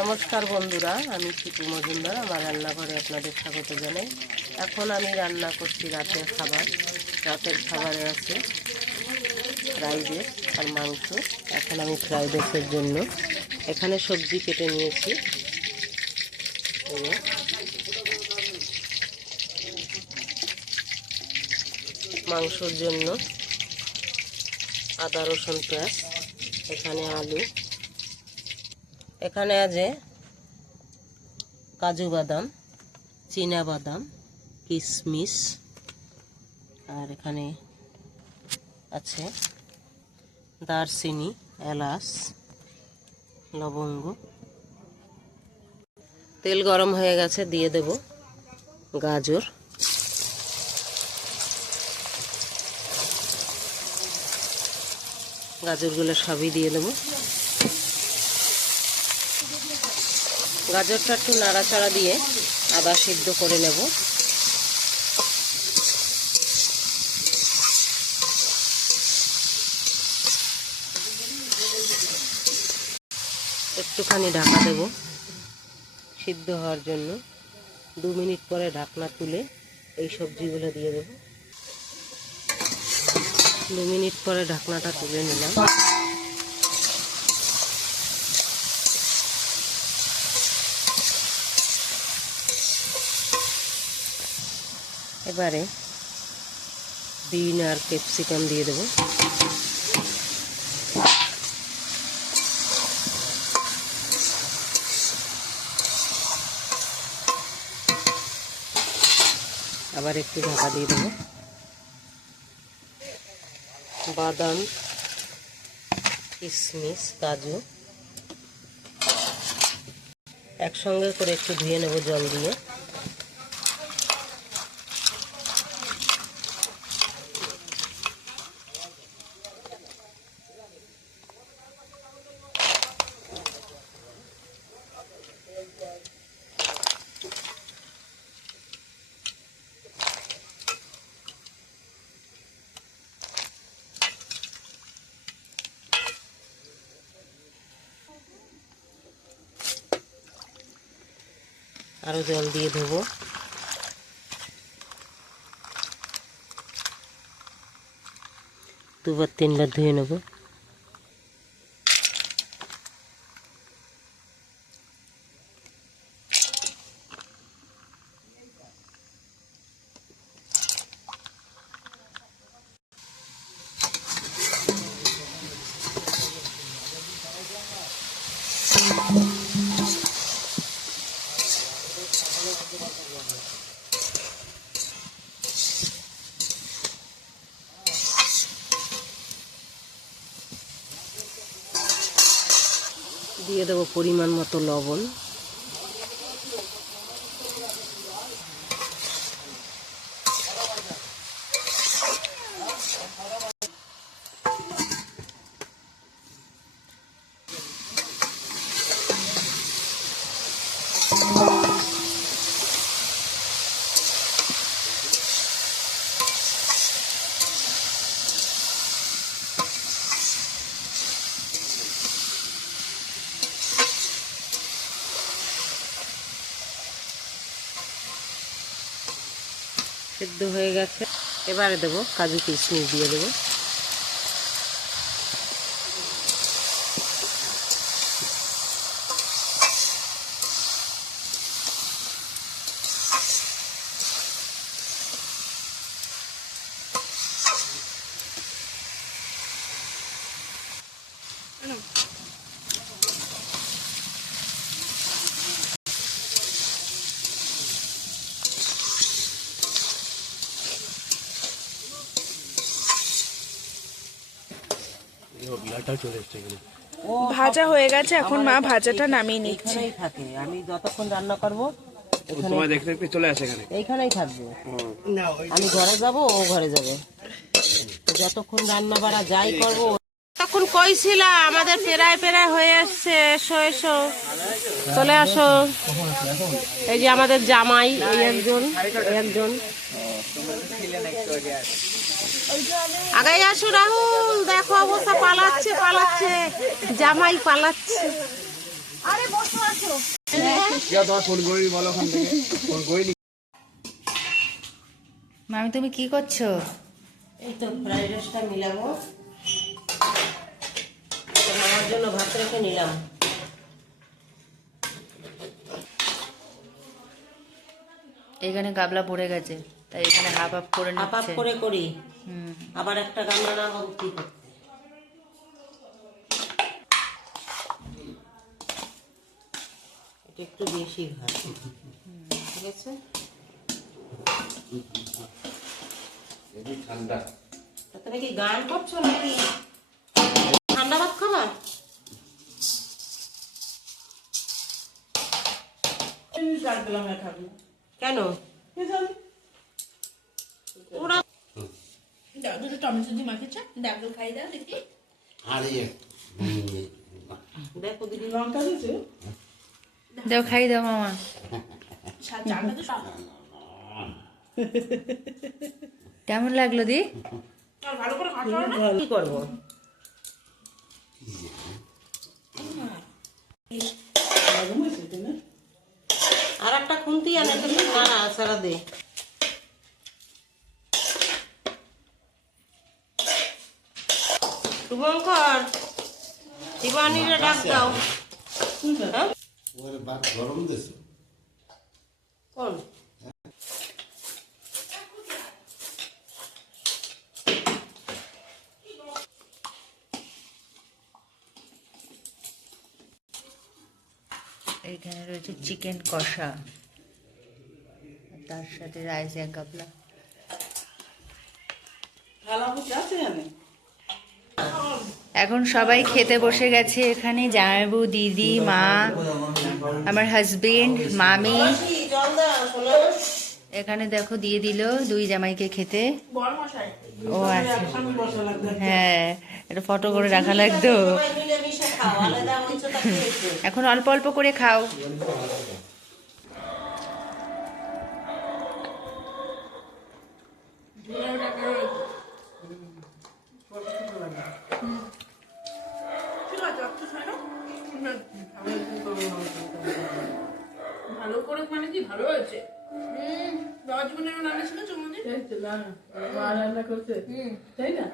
নমস্কার বন্ধুরা, আমি শিপু মজুমদার। আমার রান্নাঘরে আপনাদের স্বাগত জানাই। এখন আমি রান্না করছি রাতের খাবার। রাতের খাবারে আছে ফ্রাইড রাইস আর মাংস। এখন আমি ফ্রাইড রাইসের জন্য এখানে সবজি কেটে নিয়েছি। মাংসর জন্য আদা রসুন পেঁয়াজ, এখানে আলু, এখানে আছে কাজু বাদাম, চীনা বাদাম, কিশমিশ, আর এখানে আছে দারচিনি, এলাচ, লবঙ্গ। তেল গরম হয়ে গেছে, দিয়ে দেব গাজর, গাজরগুলো সবই দিয়ে দেবো। গাজরটা একটু নাড়াচাড়া দিয়ে আদা সিদ্ধ করে নেব। একটুখানি ঢাকা দেব সিদ্ধ হওয়ার জন্য। 2 মিনিট পরে ঢাকনা তুলে এই সবজিগুলো দিয়ে দেব। 2 মিনিট পরে ঢাকনাটা তুলে নিলাম। এবারে বিন আর ক্যাপসিকাম দিয়ে দেব। আবার একটু ঢাকা দিয়ে দেব। বাদাম, কিশমিশ, কাজু একসঙ্গে করে একটু ধুয়ে নেব জল দিয়ে। আরো জল দিয়ে দেবো। দুবার 3বার ধুয়ে নেব। দিয়ে দেবো পরিমাণ মতো লবণ। সিদ্ধ হয়ে গেছে। এবারে দেবো কাজু কিশমিশ দিয়ে দেবো। ভাজা হয়ে গেছে, এখন মা ভাজাটা নামিয়ে নিচ্ছে। থাকে আমি যতক্ষণ রান্না করবো তোমায় দেখতে দেখতে চলে আসে এখানে, এইখানেই থাকবে। আমি ঘরে যাব, ও ঘরে যাবে। যতক্ষণ রান্না বাড়া যাই করবো। তখন কইছিল আমাদের পেরায় পেরায় হয়ে আসছে। এসো এসো, চলে আসো। এই যে আমাদের জামাই, এই একজন, একজন আগে আসো। রাহুল দেখো অবস্থা, পালাচ্ছে পালাচ্ছে, জামাই পালাচ্ছে। আরে বসো। তোমার ফোন করি বলো ওখান থেকে ফোন করিনি। মামি তুমি কি করছো? এই তো ফ্রাইড রাইসটা মিলাবো, আমার জন্য ভাত রেখে নিলাম। এখানে গাবলা পড়ে গেছে, তাই এখানে হাফ হাফ করে হাফ হাফ নিচ্ছে। করে করি, হুম। আবার একটা গামলা নামাবো কি করতে। এটা একটু বেশি ভাত, ঠিক আছে। তা তুমি কি গান করছো নাকি? ঠান্ডা ভাত খাবার? কেন ওরা দেখো দিদি লঙ্কা দিচ্ছে। দাও খাই দাও মামা। কেমন লাগলো দি? কি করবো? আর একটা খুন্তি আনে তো নাড়া সারা দে। শুভঙ্কর, শিবানীরে ডাক দাও। হ্যাঁ? কোন? এখানে রয়েছে চিকেন কষা, তার সাথে রাইস এক গাবলা। এখন সবাই খেতে বসে গেছে। এখানে জামাইবু, দিদি, মা, আমার হাজবেন্ড, মামি। জল দাও শোনো। এখানে দেখো দিয়ে দিল দুই জামাইকে খেতে। ও আচ্ছা, হ্যাঁ, এটা ফটো করে রাখা লাগতো। সবাই মিলেমিশে খাও, আলাদা হয়েছে তা খেয়েছে। এখন অল্প অল্প করে খাও। ভালো করে মানে কি ভালো হয়েছে। রজবনের রান্না ছিল চুমনি, রান্না করতে, তাই না?